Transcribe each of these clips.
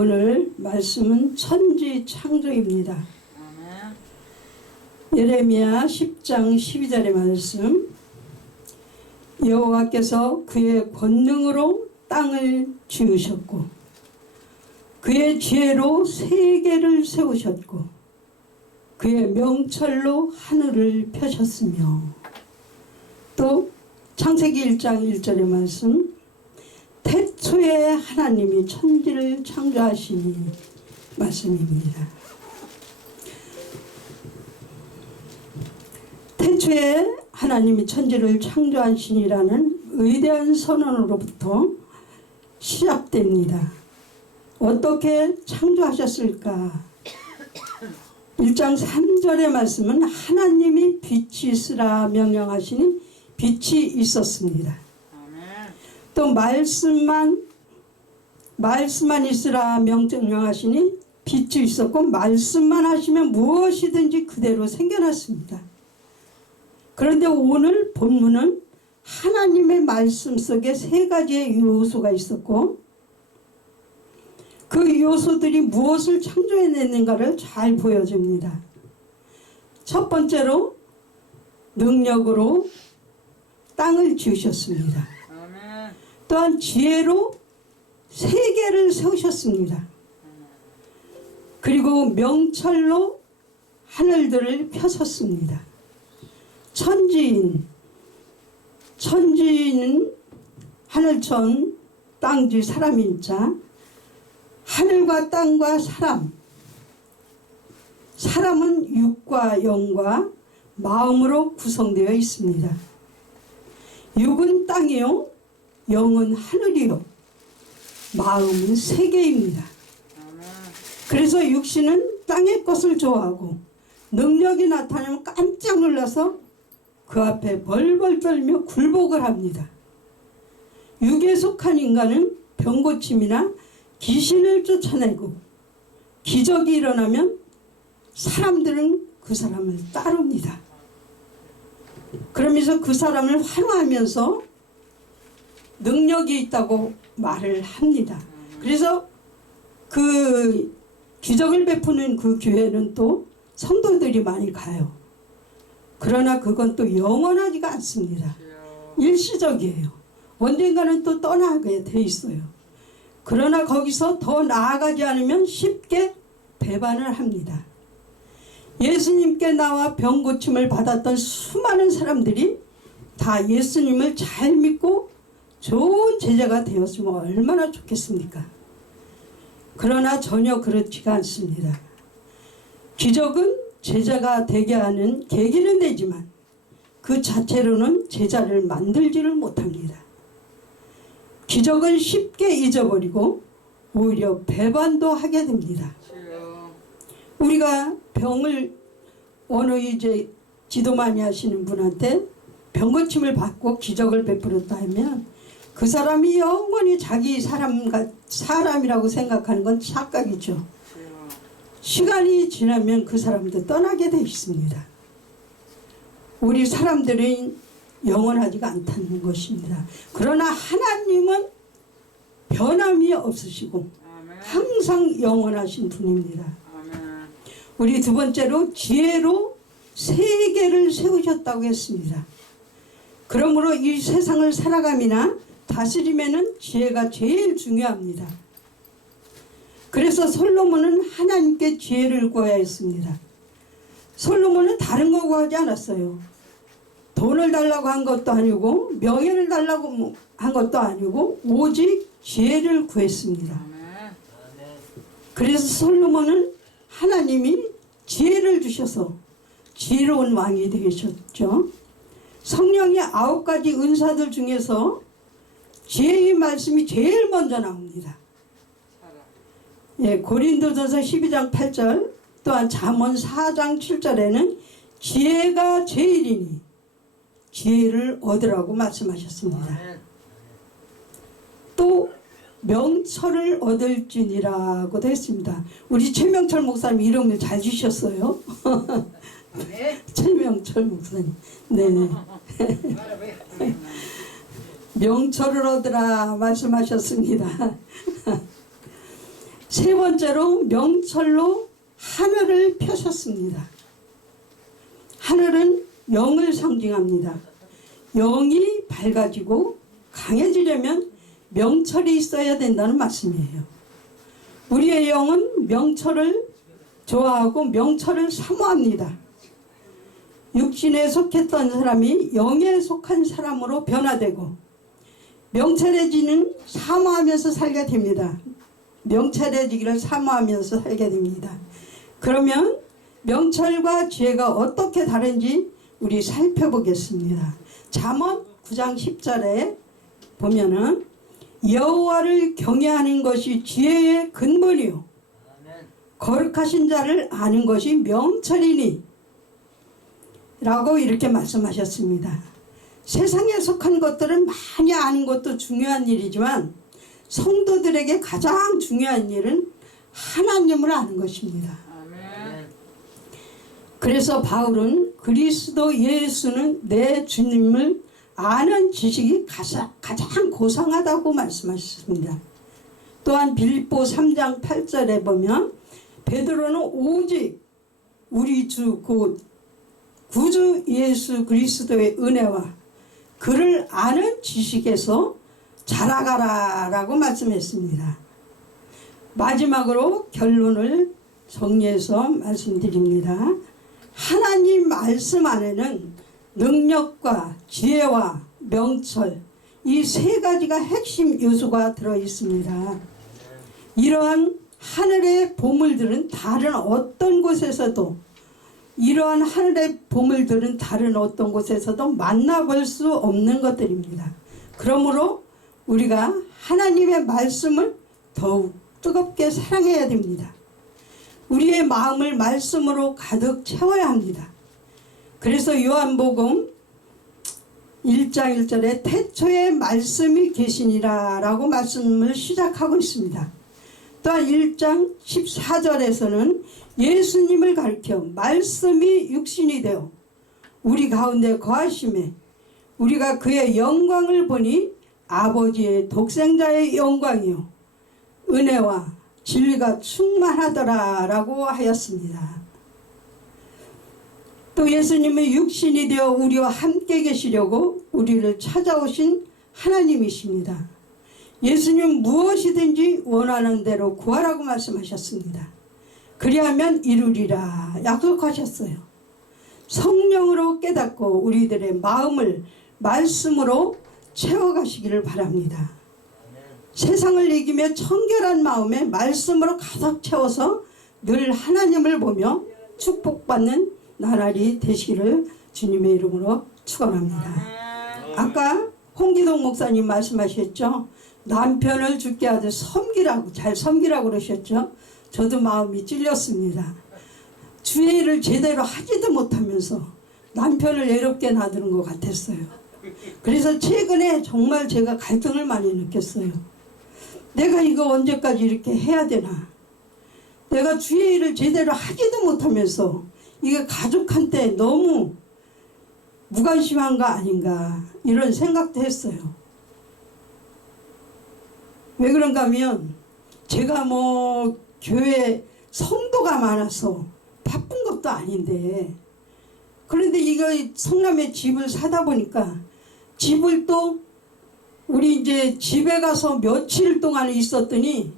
오늘 말씀은 천지 창조입니다. 예레미야 10장 12절의 말씀. 여호와께서 그의 권능으로 땅을 지으셨고 그의 지혜로 세계를 세우셨고 그의 명철로 하늘을 펴셨으며, 또 창세기 1장 1절의 말씀. 태초에 하나님이 천지를 창조하시니 말씀입니다. 태초에 하나님이 천지를 창조하시니라는 위대한 선언으로부터 시작됩니다. 어떻게 창조하셨을까? 1장 3절의 말씀은 하나님이 빛이 있으라 명령하시니 빛이 있었습니다. 또 말씀만 있으라 명령하시니 빛이 있었고, 말씀만 하시면 무엇이든지 그대로 생겨났습니다. 그런데 오늘 본문은 하나님의 말씀 속에 세 가지의 요소가 있었고, 그 요소들이 무엇을 창조해냈는가를 잘 보여줍니다. 첫 번째로 능력으로 땅을 지으셨습니다. 또한 지혜로 세계를 세우셨습니다. 그리고 명철로 하늘들을 펴셨습니다. 천지인은 하늘천 땅지 사람인자, 하늘과 땅과 사람은 육과 영과 마음으로 구성되어 있습니다. 육은 땅이요, 영은 하늘이요, 마음은 세계입니다. 그래서 육신은 땅의 것을 좋아하고 능력이 나타나면 깜짝 놀라서 그 앞에 벌벌 떨며 굴복을 합니다. 육에 속한 인간은 병고침이나 귀신을 쫓아내고 기적이 일어나면 사람들은 그 사람을 따릅니다. 그러면서 그 사람을 환호하면서 능력이 있다고 말을 합니다. 그래서 그 기적을 베푸는 그 교회는 또 성도들이 많이 가요. 그러나 그건 또 영원하지가 않습니다. 일시적이에요. 언젠가는 또 떠나게 돼 있어요. 그러나 거기서 더 나아가지 않으면 쉽게 배반을 합니다. 예수님께 나와 병 고침을 받았던 수많은 사람들이 다 예수님을 잘 믿고 좋은 제자가 되었으면 얼마나 좋겠습니까? 그러나 전혀 그렇지가 않습니다. 기적은 제자가 되게 하는 계기는 되지만 그 자체로는 제자를 만들지를 못합니다. 기적은 쉽게 잊어버리고 오히려 배반도 하게 됩니다. 우리가 병을 어느 이제 기도 많이 하시는 분한테 병고침을 받고 기적을 베풀었다 하면 그 사람이 영원히 자기 사람이라고 생각하는 건 착각이죠. 시간이 지나면 그 사람도 떠나게 돼 있습니다. 우리 사람들은 영원하지가 않다는 것입니다. 그러나 하나님은 변함이 없으시고 항상 영원하신 분입니다. 우리 두 번째로 지혜로 세계를 세우셨다고 했습니다. 그러므로 이 세상을 살아감이나 다스림에는 지혜가 제일 중요합니다. 그래서 솔로몬은 하나님께 지혜를 구해야 했습니다. 솔로몬은 다른 거 구하지 않았어요. 돈을 달라고 한 것도 아니고 명예를 달라고 한 것도 아니고 오직 지혜를 구했습니다. 그래서 솔로몬은 하나님이 지혜를 주셔서 지혜로운 왕이 되셨죠. 성령의 9가지 은사들 중에서 지혜의 말씀이 제일 먼저 나옵니다. 고린도전서 12장 8절, 또한 잠언 4장 7절에는 지혜가 제일이니 지혜를 얻으라고 말씀하셨습니다. 또 명철을 얻을지니라고도 했습니다. 우리 최명철 목사님 이름을 잘 주셨어요. 최명철 목사님. 네. 명철을 얻으라 말씀하셨습니다. 세 번째로 명철로 하늘을 펴셨습니다. 하늘은 영을 상징합니다. 영이 밝아지고 강해지려면 명철이 있어야 된다는 말씀이에요. 우리의 영은 명철을 좋아하고 명철을 사모합니다. 육신에 속했던 사람이 영에 속한 사람으로 변화되고 명철해지는 사모하면서 살게 됩니다. 명철해지기를 사모하면서 살게 됩니다. 그러면 명철과 지혜가 어떻게 다른지 우리 살펴보겠습니다. 잠언 9장 10절에 보면은 여호와를 경외하는 것이 지혜의 근본이요 거룩하신 자를 아는 것이 명철이니 라고 이렇게 말씀하셨습니다. 세상에 속한 것들은 많이 아는 것도 중요한 일이지만 성도들에게 가장 중요한 일은 하나님을 아는 것입니다. 그래서 바울은 그리스도 예수는 내 주님을 아는 지식이 가장 고상하다고 말씀하셨습니다. 또한 빌립보 3장 8절에 보면 베드로는 오직 우리 주 곧 구주 예수 그리스도의 은혜와 그를 아는 지식에서 자라가라 라고 말씀했습니다. 마지막으로 결론을 정리해서 말씀드립니다. 하나님 말씀 안에는 능력과 지혜와 명철 이 세 가지가 핵심 요소가 들어 있습니다. 이러한 하늘의 보물들은 다른 어떤 곳에서도 만나볼 수 없는 것들입니다. 그러므로 우리가 하나님의 말씀을 더욱 뜨겁게 사랑해야 됩니다. 우리의 마음을 말씀으로 가득 채워야 합니다. 그래서 요한복음 1장 1절에 태초에 말씀이 계시니라 라고 말씀을 시작하고 있습니다. 또한 1장 14절에서는 예수님을 가리켜 말씀이 육신이 되어 우리 가운데 거하심에 우리가 그의 영광을 보니 아버지의 독생자의 영광이요 은혜와 진리가 충만하더라 라고 하였습니다. 또 예수님은 육신이 되어 우리와 함께 계시려고 우리를 찾아오신 하나님이십니다. 예수님 무엇이든지 원하는 대로 구하라고 말씀하셨습니다. 그리하면 이루리라 약속하셨어요. 성령으로 깨닫고 우리들의 마음을 말씀으로 채워가시기를 바랍니다. 세상을 이기며 청결한 마음에 말씀으로 가득 채워서 늘 하나님을 보며 축복받는 나날이 되시기를 주님의 이름으로 축원합니다. 아까 홍기동 목사님 말씀하셨죠. 남편을 죽게 하듯 섬기라고 잘 섬기라고 그러셨죠. 저도 마음이 찔렸습니다. 주의 일을 제대로 하지도 못하면서 남편을 외롭게 놔두는 것 같았어요. 그래서 최근에 정말 제가 갈등을 많이 느꼈어요. 내가 이거 언제까지 이렇게 해야 되나. 내가 주의 일을 제대로 하지도 못하면서 이게 가족한테 너무 무관심한 거 아닌가 이런 생각도 했어요. 왜 그런가 하면 제가 뭐 교회 성도가 많아서 바쁜 것도 아닌데 그런데 이거 성남에 집을 사다 보니까 집을 또 우리 이제 집에 가서 며칠 동안 있었더니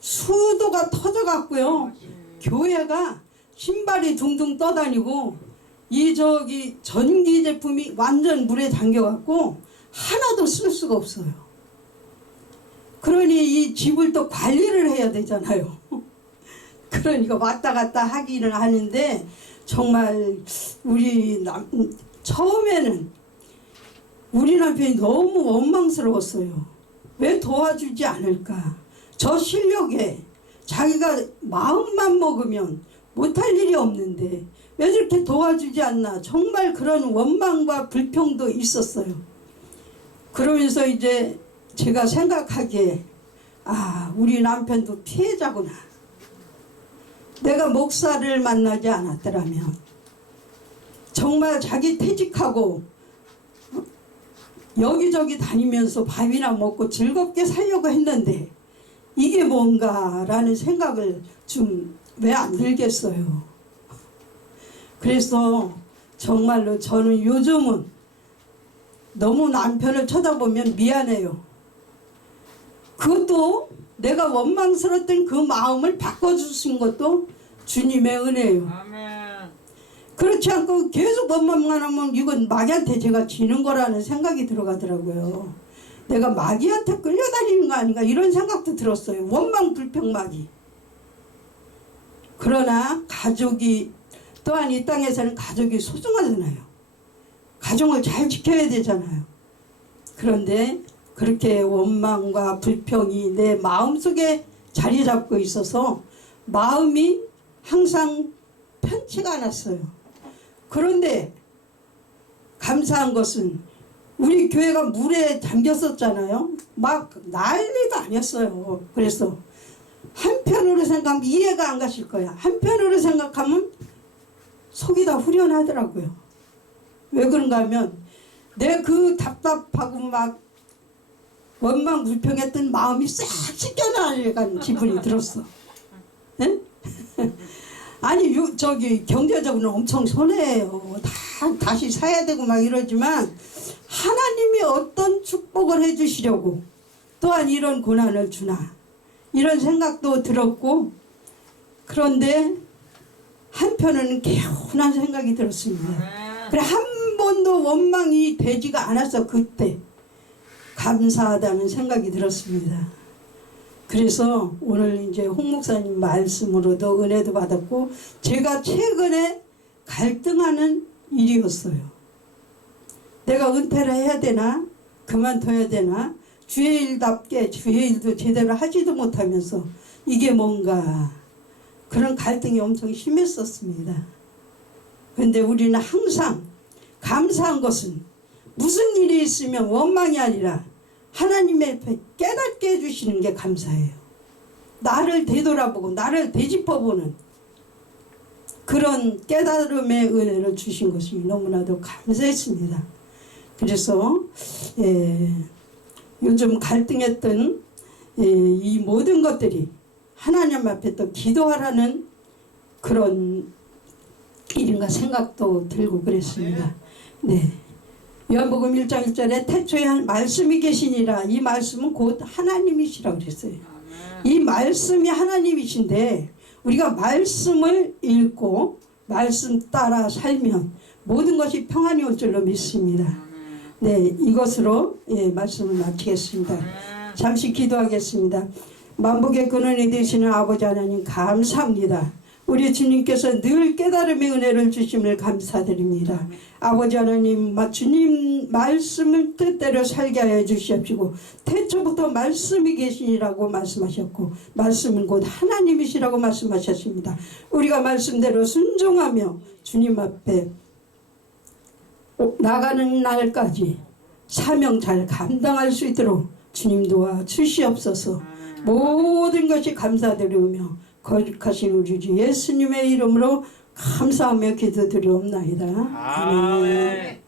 수도가 터져갖고요. 교회가 신발이 둥둥 떠다니고 이 전기 제품이 완전 물에 잠겨갖고 하나도 쓸 수가 없어요. 그러니 이 집을 또 관리를 해야 되잖아요. 그러니까 왔다 갔다 하기는 하는데 정말 처음에는 우리 남편이 너무 원망스러웠어요. 왜 도와주지 않을까? 저 실력에 자기가 마음만 먹으면 못할 일이 없는데 왜 저렇게 도와주지 않나 정말 그런 원망과 불평도 있었어요. 그러면서 이제 제가 생각하기에 우리 남편도 피해자구나. 내가 목사를 만나지 않았더라면 정말 자기 퇴직하고 여기저기 다니면서 밥이나 먹고 즐겁게 살려고 했는데 이게 뭔가라는 생각을 좀 왜 안 들겠어요. 그래서 정말로 저는 요즘은 너무 남편을 쳐다보면 미안해요. 그것도 내가 원망스러웠던 그 마음을 바꿔주신 것도 주님의 은혜예요. 아멘. 그렇지 않고 계속 원망만 하면 이건 마귀한테 제가 지는 거라는 생각이 들어가더라고요. 내가 마귀한테 끌려다니는 거 아닌가 이런 생각도 들었어요. 원망 불평 마귀. 그러나 가족이 또한 이 땅에서는 가족이 소중하잖아요. 가정을 잘 지켜야 되잖아요. 그런데 그렇게 원망과 불평이 내 마음속에 자리 잡고 있어서 마음이 항상 편치가 않았어요. 그런데 감사한 것은 우리 교회가 물에 잠겼었잖아요. 막 난리도 아니었어요. 그래서 한편으로 생각하면 이해가 안 가실 거야. 한편으로 생각하면 속이 다 후련하더라고요. 왜 그런가 하면 내 그 답답하고 막 원망 불평했던 마음이 싹 씻겨나간 기분이 들었어. 네? 아니 저기 경제적으로는 엄청 손해예요. 다시 사야 되고 막 이러지만 하나님이 어떤 축복을 해주시려고 또한 이런 고난을 주나 이런 생각도 들었고, 그런데 한편으로는 개운한 생각이 들었습니다. 그래 한 번도 원망이 되지가 않았어. 그때 감사하다는 생각이 들었습니다. 그래서 오늘 이제 홍 목사님 말씀으로도 은혜도 받았고, 제가 최근에 갈등하는 일이었어요. 내가 은퇴를 해야 되나 그만둬야 되나, 주의 일답게 주의 일도 제대로 하지도 못하면서 이게 뭔가 그런 갈등이 엄청 심했었습니다. 그런데 우리는 항상 감사한 것은 무슨 일이 있으면 원망이 아니라 하나님의 앞에 깨닫게 해주시는 게 감사해요. 나를 되돌아보고 나를 되짚어보는 그런 깨달음의 은혜를 주신 것이 너무나도 감사했습니다. 그래서 요즘 갈등했던 이 모든 것들이 하나님 앞에 또 기도하라는 그런 일인가 생각도 들고 그랬습니다. 네. 요한복음 1장 1절에 태초에 말씀이 계시니라. 이 말씀은 곧 하나님이시라고 그랬어요. 이 말씀이 하나님이신데 우리가 말씀을 읽고 말씀 따라 살면 모든 것이 평안이 올 줄로 믿습니다. 네, 이것으로 말씀을 마치겠습니다. 잠시 기도하겠습니다. 만복의 근원이 되시는 아버지 하나님 감사합니다. 우리 주님께서 늘 깨달음의 은혜를 주심을 감사드립니다. 아버지 하나님, 주님 말씀을 뜻대로 살게 하여 주시옵시고, 태초부터 말씀이 계시니라고 말씀하셨고 말씀은 곧 하나님이시라고 말씀하셨습니다. 우리가 말씀대로 순종하며 주님 앞에 나가는 날까지 사명 잘 감당할 수 있도록 주님 도와 주시옵소서. 모든 것이 감사드리며 거룩하신 우리 주 예수님의 이름으로 감사하며 기도드리옵나이다. 아멘.